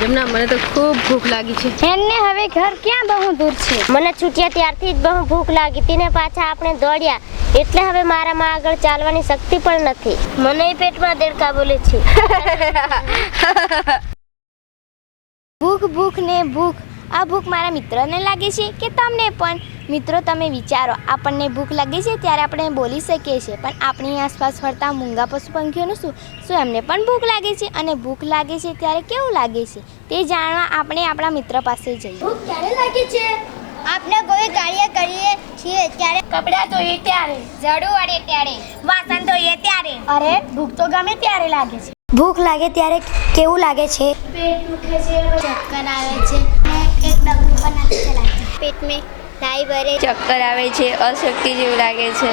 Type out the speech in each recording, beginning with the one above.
જમના મને તો ખૂબ ભૂખ લાગી છે. એમને હવે ઘર ક્યાં બહુ દૂર છે. મને છૂટ્યા ત્યારથી જ બહુ ભૂખ લાગી હતી ને પાછા આપણે દોડ્યા એટલે હવે મારામાં આગળ ચાલવાની શક્તિ પણ નથી. મને પેટમાં દેડકા બોલે છે. ભૂખ ને ભૂખ. આ ભૂખ મારા મિત્રને લાગે છે કે તમને પણ? મિત્રો તમે વિચારો, આપણને ભૂખ લાગે છે ત્યારે આપણે બોલી શકીએ છીએ, પણ આપણી આસપાસ ફરતા મૂંગા પશુ પંખીઓનું શું એમને પણ ભૂખ લાગે છે? અને ભૂખ લાગે છે ત્યારે કેવું લાગે છે તે જાણવા આપણે આપણા મિત્ર પાસે જઈએ. ભૂખ ક્યારે લાગે છે? આપણે કોઈ કાર્ય કરીએ છીએ ત્યારે, કપડાં ધોઈએ ત્યારે, ઝાડુ વાળીએ ત્યારે, વાસણ ધોઈએ ત્યારે. અરે ભૂખ તો ગમે ત્યારે લાગે છે. ભૂખ લાગે ત્યારે કેવું લાગે છે? પેટ દુખે છે, ચક્કર આવે છે, એક ડગલું પણ નથી ચલાતું, પેટમાં નાઈ ભરે, ચક્કર આવે છે, અશક્તિ જેવું લાગે છે.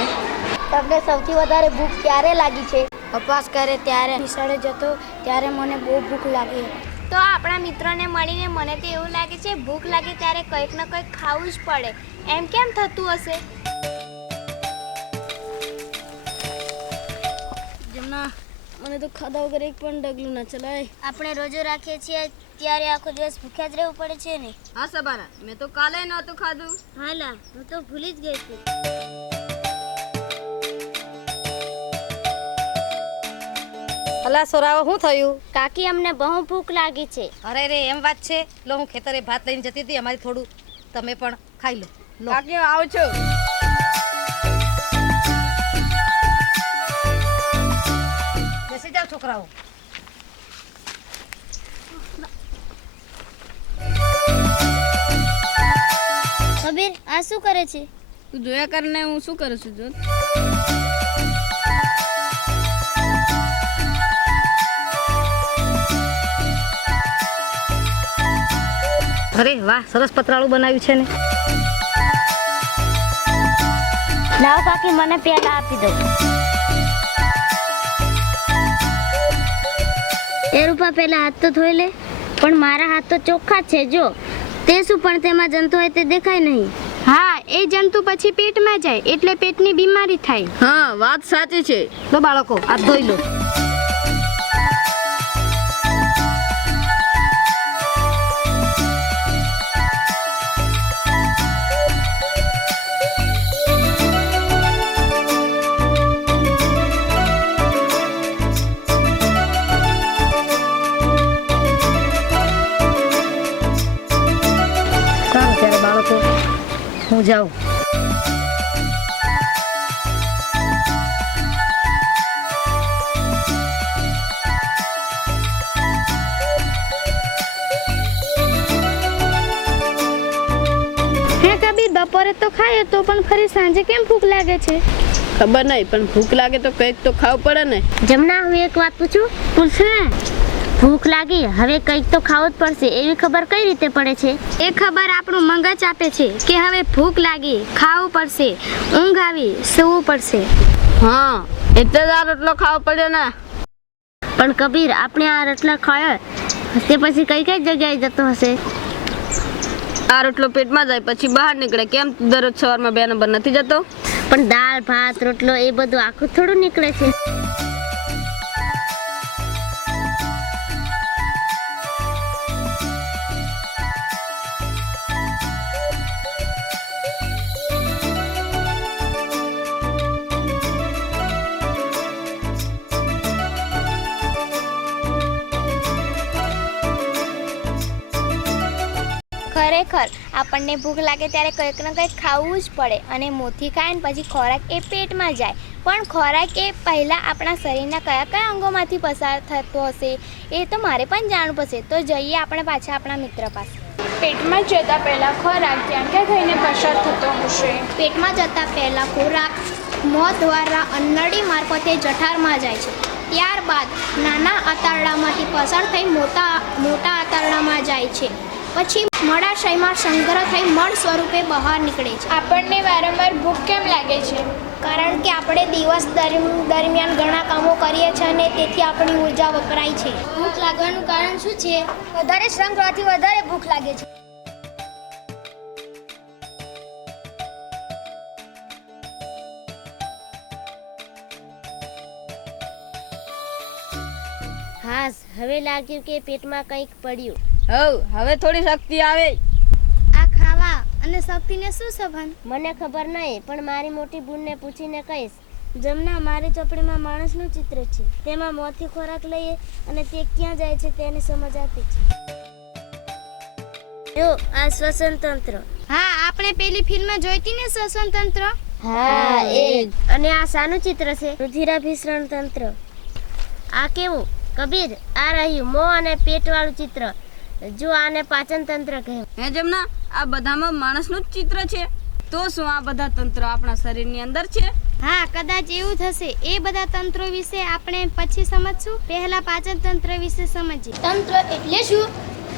તમને સૌથી વધારે ભૂખ ક્યારે લાગી છે? ઉપવાસ કરે ત્યારે, નિશાળે જતો ત્યારે મને બહુ ભૂખ લાગી. તો આપણા મિત્રોને મળીને મને તો એવું લાગે છે ભૂખ લાગે ત્યારે કંઈક ને કંઈક ખાવું જ પડે. એમ કેમ થતું હશે? જમના મને તો ખાધા વગર એક પણ ડગલું ના ચલાય. આપણે રોજો રાખીએ છીએ ત્યારે આખો દિવસ ભૂખ્યા જ રહેવું પડે છે ને? હા સબાના, મેં તો કાલે નહોતું ખાધું. હાલા, હું તો ભૂલી જ ગઈ છું. અલા સોરાવો શું થયું? કાકી અમને બહુ ભૂખ લાગી છે. અરે રે એમ વાત છે. લો હું ખેતરે ભાત લઈને જતી હતી, અમારી થોડું તમે પણ ખાઈ લો. કાકી આવું છું. બેસી જાઓ છોકરાઓ. કબીર, આ શું કરે છે? તું જોયા કરને હું શું કરું છું. જો અરે વાહ, સરસ પતરાળું બનાવ્યું છે ને. લાવ કાકી, મને પેલા આપી દો. એ રૂપા, પેલા હાથ તો ધોઈ લે. પણ મારા હાથ તો ચોખ્ખા જ છે. જો તે શું, પણ તેમાં જંતુ હોય તે દેખાય નહીં. હા, એ જંતુ પછી પેટમાં જાય એટલે પેટની બીમારી થાય. હા, વાત સાચી છે. લો બાળકો, હાથ ધોઈ લો. હું જાઉં. હે કબીર, બપોરે તો ખાય તો પણ ફરી સાંજે કેમ ભૂખ લાગે છે? ખબર નહીં, પણ ભૂખ લાગે તો કંઈક તો ખાવું પડે ને. જમના, હું એક વાત પૂછું? પૂછે. ભૂખ લાગી, હવે કંઈક તો ખાવું જ પડશે. એવી ખબર કઈ રીતે પડે છે? એ ખબર આપણું મગજ આપે છે કે હવે ભૂખ લાગી, ખાવું પડશે, ઊંઘ આવી, સૂવું પડશે. હા, એટલે જ આ રોટલો ખાવો પડ્યો ને. પણ કબીર, આપણે આ રોટલા ખાયો તે પછી કઈ કઈ જગ્યાએ જતો હશે? આ રોટલો પેટમાં જાય પછી બહાર નીકળે. કેમ દરરોજ સવારમાં 2 નંબર નથી જતો? પણ દાળ ભાત રોટલો એ બધું આખું થોડું નીકળે છે. ખરેખર આપણને ભૂખ લાગે ત્યારે કંઈક ને કંઈક ખાવું જ પડે. અને મોથી ખાય ને પછી ખોરાક એ પેટમાં જાય. પણ ખોરાક એ પહેલાં આપણા શરીરના કયા કયા અંગોમાંથી પસાર થતો હશે એ તો મારે પણ જાણવું પડશે. તો જઈએ આપણે પાછા આપણા મિત્ર પાસે. પેટમાં જતા પહેલા ખોરાક ક્યાં ક્યાં થઈને પસાર થતો હશે? પેટમાં જતાં પહેલાં ખોરાક મોં દ્વારા અન્નળી મારફતે જઠરમાં જાય છે. ત્યારબાદ નાના આંતરડામાંથી પસાર થઈ મોટા આંતરડામાં જાય છે. પછી મળાશયમાં સંગ્રહ થઈ મળ સ્વરૂપે બહાર નીકળે છે. આપણને વારંવાર ભૂખ કેમ લાગે છે? કારણ કે આપણે દિવસ દરમિયાન ઘણા કામો કરીએ છીએ અને તેથી આપણી ઉર્જા વપરાય છે. ભૂખ લાગવાનું કારણ શું છે? વધારે શ્રમ કરવાથી વધારે ભૂખ લાગે છે. હાસ, હવે લાગ્યું કે પેટમાં કંઈક પડ્યું. હવે થોડી શક્તિ આવે. આ ખાવા અને શક્તિને શું સંબંધ? મને ખબર નહીં, પણ મારી મોટી બૂનને પૂછીને કહીશ. જમના, મારી ચોપડીમાં માણસનું ચિત્ર છે. તેમાં મોંથી ખોરાક લઈએ અને તે ક્યાં જાય છે તેની સમજ આપી છે. જો આ શ્વસન તંત્ર. હા, આપણે પેલી ફિલ્મમાં જોઈતી ને શ્વસન તંત્ર. હા એ જ. અને આ શાનું ચિત્ર છે? રુધિરાભિસરણ તંત્ર. આ કેવું કબીર? આ રહ્યું મોં અને પેટ વાળું ચિત્ર. જો આને પાચન તંત્ર કહેવાય. હે જમના, આ બધામાં માણસનું જ ચિત્ર છે. તો શું આ બધા તંત્ર આપણા શરીરની અંદર છે? હા, કદાચ એવું થશે. એ બધા તંત્રો વિશે આપણે પછી સમજશું. પહેલા પાચન તંત્ર વિશે સમજીએ. તંત્ર એટલે શું?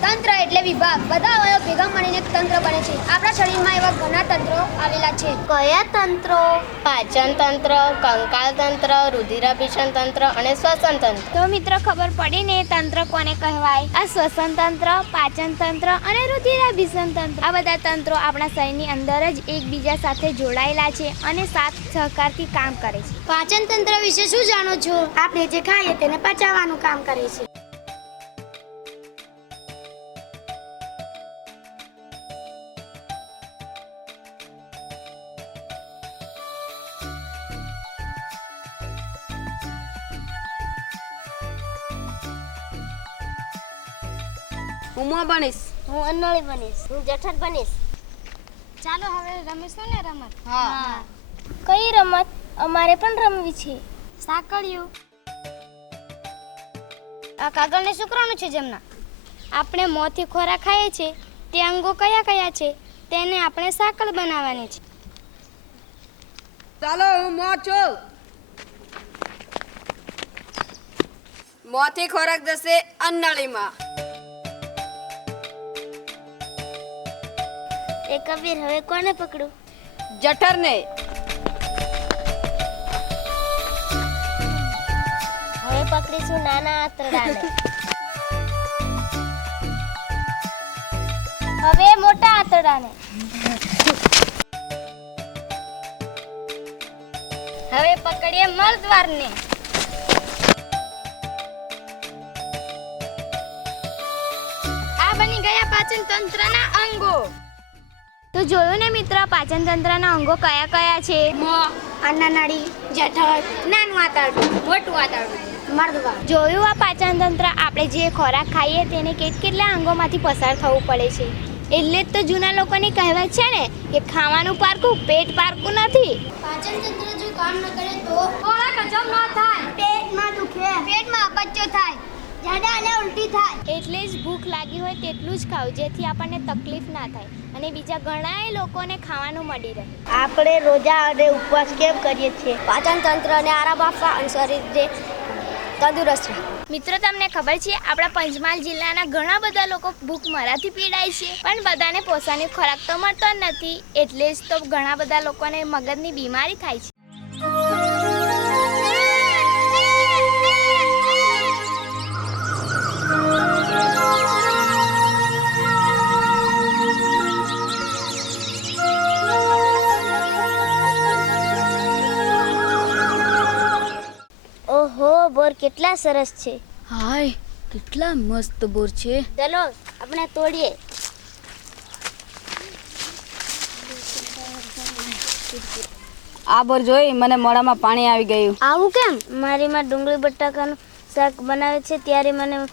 તંત્ર એટલે વિભાગ. બધા અવયવ ભેગા મળીને તંત્ર બને છે. આપણા શરીરમાં એવા ઘણા તંત્રો આવેલા છે. કયા તંત્રો? પાચન તંત્ર, કંકાલ તંત્ર, રુધિરાભિસરણ તંત્ર અને શ્વસન તંત્ર. તો મિત્રો, ખબર પડી ને તંત્ર કોને કહેવાય? આ શ્વસન તંત્ર, પાચન તંત્ર અને રુધિરાભિસરણ તંત્ર, આ બધા તંત્રો આપણા શરીરની અંદર જ એકબીજા સાથે જોડાયેલા છે અને સાથ સહકારથી કામ કરે છે. પાચન તંત્ર વિશે શું જાણો છો? આપણે જે ખાઈએ તેને પચાવવાનું કામ કરે છે. હું મોં બનીશ. હું અન્નળી બનીશ. હું જઠર બનીશ. ચાલો હવે રમીશું ને રમત. હા. કઈ રમત? અમારે પણ રમવી છે. સાંકળિયું. આ કાગળને શુક્રનું છે જમના. આપણે મોંથી ખોરાક ખાઈએ છીએ તે અંગો કયા કયા છે તેને આપણે સાંકળ બનાવવાની છે. ચાલો, હું મોં છું. મોંથી ખોરાક જશે અન્નળીમાં. એ કબીર, હવે કોને પકડું? જઠરને. હવે પકડીશું નાના આંતરડાને. હવે મોટા આંતરડાને. હવે પકડીએ મળદ્વારને. આ બની ગયા પાચન તંત્રના અંગો. તો જોયું ને મિત્રો, પાચન તંત્રના અંગો કયા કયા છે? મોં, અન્નનળી, જઠર, નાનું આંતરડું, મોટું આંતરડું, મર્દવા. જોયું આ પાચન તંત્ર આપણે જે ખોરાક ખાઈએ તેને કેટલા અંગોમાંથી પસાર થવું પડે છે. એટલે જ તો જૂના લોકોની કહેવત છે ને કે ખાવાનું પારકું પેટ પારકું નથી. પાચન તંત્ર જો કામ ન કરે તો ખોરાક હજમ ન થાય, પેટમાં દુખે, પેટમાં અપચો થાય, જાડા અને ઉલટી થાય. એટલે જ ભૂખ લાગી હોય તેટલું જ ખાવું જેથી આપણને તકલીફ ના થાય અને બીજા ઘણાય લોકોને ખાવાનું મળી રહે. આપણે રોજા અને ઉપવાસ કેમ કરીએ છીએ? પાચન તંત્રને આરામ આપવા અને શરીરને તંદુરસ્ત રહે. મિત્રો, તમને ખબર છે આપણા પંચમહાલ જિલ્લાના ઘણા બધા લોકો ભૂખમરાથી પીડાય છે, પણ બધાને પોષણનો ખોરાક તો મળતો જ નથી. એટલે જ તો ઘણા બધા લોકોને મગજની બીમારી થાય છે. ઓહો, બોર કેટલા સરસ છે. હાય, કેટલા મસ્ત બોર છે. ચલો આપણે તોડીએ. આ બોર જોઈ મને મોઢામાં પાણી આવી ગયું. આવું કેમ? મારી માં ડુંગળી બટાકાનું શાક બનાવે છે ત્યારે મને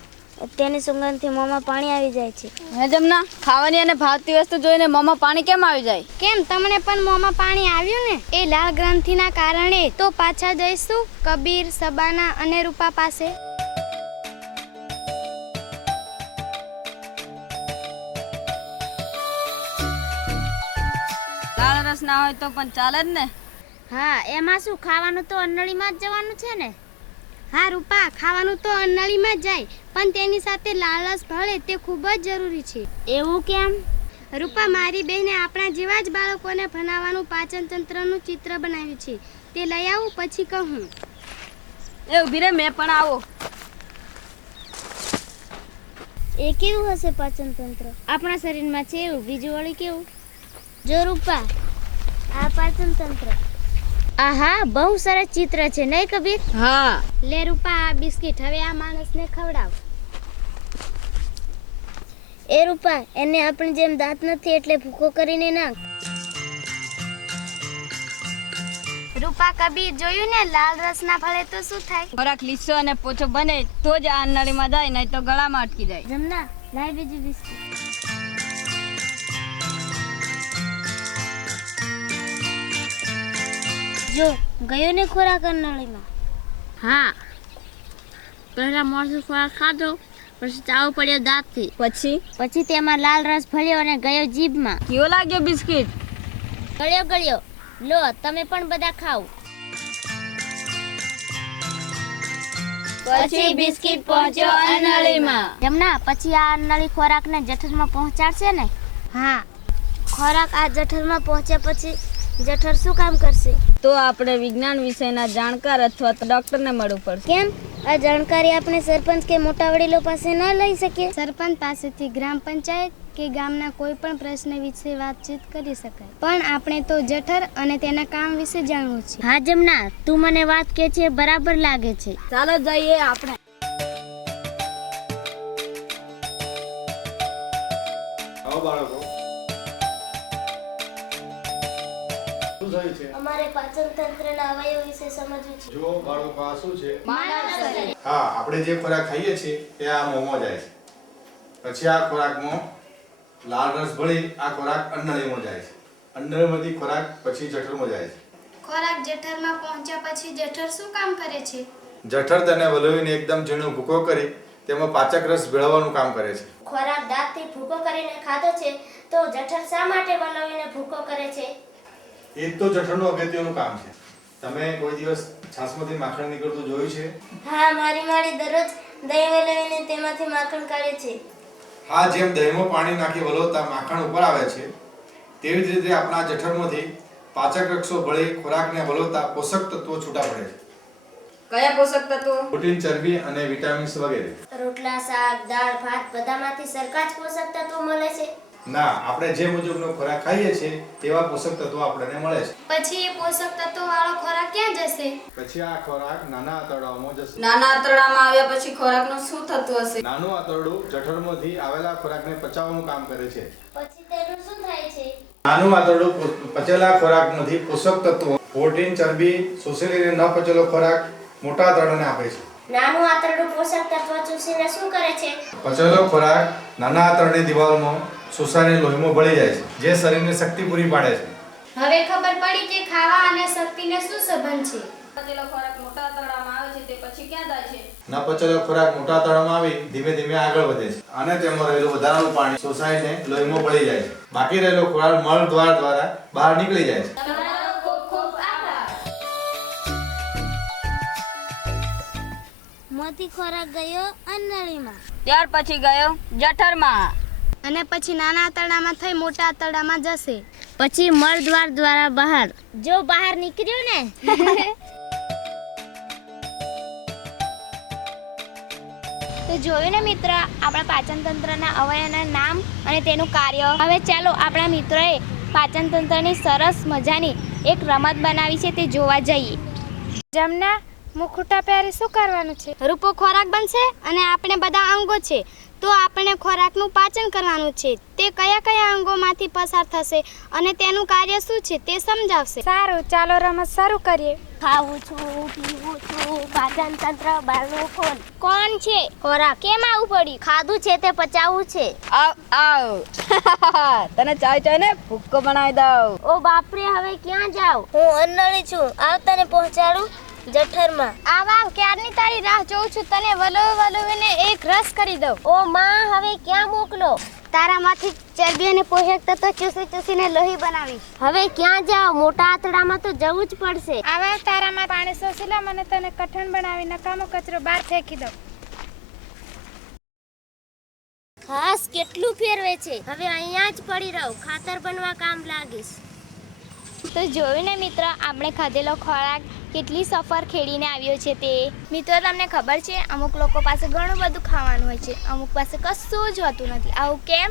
તેની સુગંધથી મોંમાં પાણી આવી જાય છે. હે જમના, ખાવાની અને ભાવતી વસ્તુ જોઈને મોંમાં પાણી કેમ આવી જાય? કેમ, તમને પણ મોંમાં પાણી આવ્યું ને? એ લાળ ગ્રંથિના કારણે. તો પાછા જઈશું કબીર, સબાના અને રૂપા પાસે. લાળ રસ ના હોય તો પણ ચાલે જ ને. હા, એમાં શું, ખાવાનું તો અન્નળીમાં જ જવાનું છે ને. હા રૂપા, ખાવાનું તો અન્નળીમાં જ જાય, પણ તેની સાથે લાળરસ ભળે તે ખૂબ જ જરૂરી છે. એવું કેમ? રૂપા, મારી બહેને આપણા જેવા જ બાળકોને ભણાવવાનું પાચન તંત્રનું ચિત્ર બનાવ્યું છે. તે લઈ આવું પછી કહું. એ ઊભી રે, મેં પણ આવો. એ કેવું હશે પાચન તંત્ર? આપણા શરીરમાં છે એવું, બીજું વળી કેવું? જો રૂપા, આ પાચન તંત્ર. આહા, બહુ સરસ ચિત્ર છે નહીં કબીર? હા. લે રૂપા, આ બિસ્કિટ હવે આ માણસને ખવડાવ. એ રૂપા, એને આપણી જેમ દાંત નથી એટલે ભૂકો કરીને નાખ. રૂપા કબીર જોયું ને, લાલ રસ ના ફળે તો શું થાય? ખોરાક લીસો અને પોચો બને તો જ આ નળીમાં જાય, નહીં તો ગળામાં અટકી જાય. જમના, લાય બીજું બિસ્કિટ. જો ગયો ને ખોરાક નળીમાં. હા, પહેલા મોરસો ખોરાક ખાધો, પછી ચાવ પડ્યો દાંતથી, પછી તેમાં લાલ રસ ભળ્યો અને ગયો જીભમાં. કેવો લાગ્યો બિસ્કિટ? ગળ્યો. લો, તમે પણ બધા ખાઓ. પછી બિસ્કિટ પહોંચ્યો નળીમાં. જમના, પછી આ નળી ખોરાકને જઠરમાં પહોંચાડશે ને? હા. ખોરાક આ જઠરમાં પહોંચ્યા પછી જઠર શું કામ કરશે? તો આપણે વિજ્ઞાન વિષયના જાણકાર અથવા તો ડોક્ટરને મળવું પડશે. કેમ? આ જાણકારી આપણે સરપંચ કે મોટા વડીલો પાસે ન લઈ શકીએ? સરપંચ પાસેથી ગ્રામ પંચાયત કે ગામના કોઈ પણ પ્રશ્ન વિશે વાતચીત કરી શકાય, પણ આપણે તો જઠર અને તેના કામ વિશે જાણવું છે. હા જમના, તું મને વાત કે છે બરાબર લાગે છે. ચાલો જઈએ આપણે. આવો બાળકો. શું થયું છે? અમારે પાચન તંત્રના અવયવ વિશે સમજવું છે. જો બાળકો, આ શું છે? હા, આપણે જે ખોરાક ખાઈએ છીએ એ આ મોંમાં જાય છે. પછી આ ખોરાકમાં લાલ રસ ભળી આ ખોરાક અન્નનળીમાં જાય છે. અન્નનળીમાંથી ખોરાક પછી જઠરમાં જાય છે. ખોરાક જઠરમાં પહોંચ્યા પછી જઠર શું કામ કરે છે? જઠર તેને વલોવીને એકદમ ઝીણો ભૂકો કરી તેમાં પાચક રસ ભેળવવાનું કામ કરે છે. ખોરાક દાંતથી ભૂકો કરીને ખાધો છે, તો જઠર શા માટે વલોવીને ભૂકો કરે છે? એ જ તો જઠરનું અગત્યનું કામ છે. તમે કોઈ દિવસ છાશમાંથી માખણ નીકળતું જોયું છે? હા, મારી માળી દરરોજ દહીં વલોવીને તેમાંથી માખણ કાઢે છે. હા, જેમ દહીંમાં પાણી નાખી વલોવતા માખણ ઉપર આવે છે, તેવી જ રીતે આપણા જઠરમાંથી પાચક રક્ષો ભળી ખોરાકને વલોવતા પોષક તત્વો છૂટા પડે છે. કયા પોષક તત્વો? પ્રોટીન, ચરબી અને વિટામિન્સ વગેરે. રોટલા, શાક, દાળ, ભાત બધામાંથી સરખા જ પોષક તત્વો મળે છે? ના, આપણે જે મુજબનો ખોરાક ખાઈએ છીએ તેવા પોષક તત્વો આપણને મળે છે. પછી એ પોષક તત્વો વાળો ખોરાક ક્યાં જશે? પછી આ ખોરાક નાના આંતરડાઓમાં જશે. નાના આંતરડામાં આવ્યા પછી ખોરાકનું શું થતું હશે? નાનું આંતરડું જઠરમાંથી આવેલા ખોરાકને પચાવવાનું કામ કરે છે. પછી તેનું શું થાય છે? નાનું આંતરડું પચેલા ખોરાકમાંથી પોષક તત્વો, પ્રોટીન, ચરબી શોષીને ન પચેલો ખોરાક મોટા આંતરડાને આપે છે. નાનું આંતરડું પોષક તત્વો ચૂસીને શું કરે છે? પચેલો ખોરાક નાના આંતરડાની દિવાલમાં શોષાઈને લોહીમાં ભળી જાય છે, જે શરીરને શક્તિ પૂરી પાડે છે. હવે ખબર પડી કે ખાવા અને શક્તિને શું સંબંધ છે. પચેલો ખોરાક મોટા આંતરડામાં આવે છે તે પછી ક્યાં જાય છે? ન પચેલો ખોરાક મોટા આંતરડામાં આવી ધીમે ધીમે આગળ વધે છે અને તેમાં રહેલું વધારાનું પાણી શોષાઈને લોહીમાં ભળી જાય છે. બાકી રહેલો ખોરાક મળ દ્વાર દ્વારા બહાર નીકળી જાય છે. મોંથી ખોરાક ગયો અન્નનળીમાં, ત્યાર પછી ગયો જઠરમાં, અને પછી નાના આંતરડામાં થઈ મોટા આંતરડામાં જશે. પછી મળદ્વાર દ્વારા બહાર. જો બહાર નીકળ્યો ને. તો જોયું ને મિત્ર, આપણા પાચન તંત્રના અવયવના નામ અને તેનું કાર્ય. હવે ચાલો આપણા મિત્રોએ પાચન તંત્રની સરસ મજાની એક રમત બનાવી છે તે જોવા જઈએ. જમના, મુખુટા પહેરી શું કરવાનું છે? રૂપો ખોરાક બનશે અને આપણે બધા અંગો છે, તો આપણે ખોરાકનું પાચન કરવાનું છે. તે કયા કયા અંગોમાંથી પસાર થશે અને તેનું કાર્ય શું છે તે સમજાવશે. સારું, ચાલો રમત શરૂ કરીએ. ખાવું છું, પીવું છું, પાચન તંત્ર બહારનું કોણ છે? ખોરાક. કેમ આવું પડ્યું? ખાધું છે તે પચાવવું છે. આવ તને ચાય ને ભૂક્કો બનાવી દઉં. ઓ બાપરે, હવે ક્યાં જાવ? હું અન્નળી છું, આવ તને પહોંચાડું જઠરમાં. આવા ક્યારની તારી રાહ જોઉં છું, તને વલોવીને એક રસ કરી દઉં. ઓ માં, હવે ક્યાં મોકલો? તારામાંથી ચરબી અને પોષક તત્વો ચૂસીને લોહી બનાવીશ. હવે ક્યાં જાવ? મોટા આંતરડામાં તો જવું જ પડશે. આવા તારામાં પાણી શોષી લે, મને તને કઠણ બનાવી નકામો કચરો બહાર ફેંકી દઉં. ખાસ કેટલું ફેરવે છે. હવે અહીંયા જ પડી રહું, ખાતર બનવા કામ લાગીશ. તો જોયું ને મિત્ર, આપણે ખાધેલો ખોરાક કેટલી સફર ખેડીને આવ્યો છે તે. મિત્રો, તમને ખબર છે અમુક લોકો પાસે ઘણું બધું ખાવાનું હોય છે, અમુક પાસે કશું જ હોતું નથી. આવું કેમ?